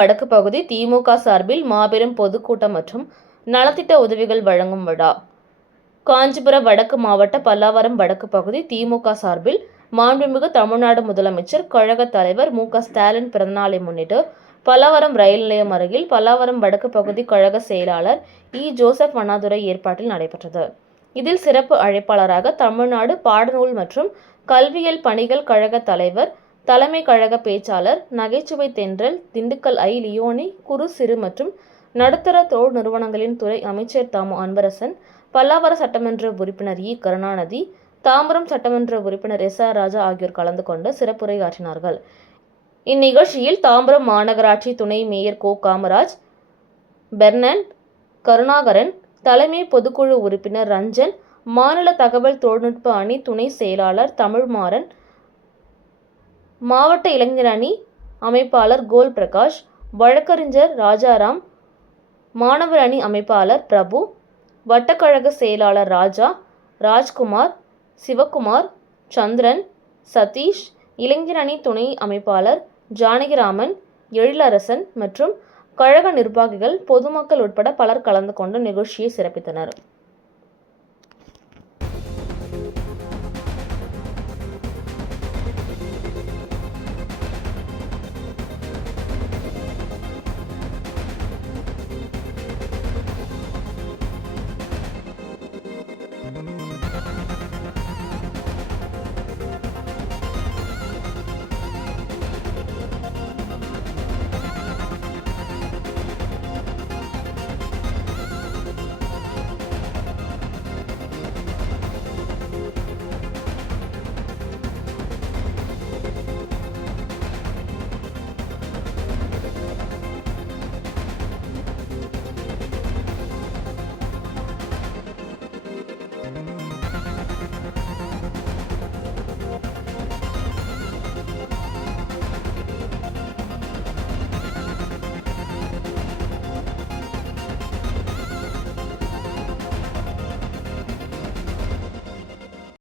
வடக்கு பகுதி திமுக சார்பில் மாபெரும் பொதுக்கூட்டம் மற்றும் நலத்திட்ட உதவிகள் வழங்கும் விழா. காஞ்சிபுரம் வடக்கு மாவட்ட பல்லாவரம் வடக்கு பகுதி திமுக சார்பில் மாண்புமிகு தமிழ்நாடு முதலமைச்சர் கழக தலைவர் மு. க. ஸ்டாலின் பிறந்தநாளை முன்னிட்டு பல்லாவரம் ரயில் நிலையம் அருகில் பல்லாவரம் வடக்கு பகுதி கழக செயலாளர் இ. ஜோசப் அண்ணாதுரை ஏற்பாட்டில் நடைபெற்றது. இதில் சிறப்பு அழைப்பாளராக தமிழ்நாடு பாடநூல் மற்றும் கல்வியியல் பணிகள் கழக தலைவர், தலைமை கழக பேச்சாளர், நகைச்சுவை தென்றல் திண்டுக்கல் ஐ. லியோனி, குறு சிறு மற்றும் நடுத்தர தொழில் நிறுவனங்களின் துறை அமைச்சர் தாமு அன்பரசன், பல்லாவரம் சட்டமன்ற உறுப்பினர் இ. கருணாநிதி, தாம்பரம் சட்டமன்ற உறுப்பினர் எஸ். ஆர். ராஜா ஆகியோர் கலந்து கொண்டு சிறப்புரையாற்றினார்கள். இந்நிகழ்ச்சியில் தாம்பரம் மாநகராட்சி துணை மேயர் கோ. காமராஜ், பெர்னாண்ட், கருணாகரன், தலைமை பொதுக்குழு உறுப்பினர் ரஞ்சன், மாநில தகவல் தொழில்நுட்ப அணி துணை செயலாளர் தமிழ்மாறன், மாவட்ட இளைஞர் அணி அமைப்பாளர் கோல் பிரகாஷ், வழக்கறிஞர் ராஜாராம், மாணவர் அணி அமைப்பாளர் பிரபு, வட்டக்கழக செயலாளர் ராஜா, ராஜ்குமார், சிவக்குமார், சந்திரன், சதீஷ், இளைஞர் அணி துணை அமைப்பாளர் ஜானகிராமன், எழிலரசன் மற்றும் கழக நிர்வாகிகள், பொதுமக்கள் உட்பட பலர் கலந்து கொண்டு நிகழ்ச்சியை சிறப்பித்தனர்.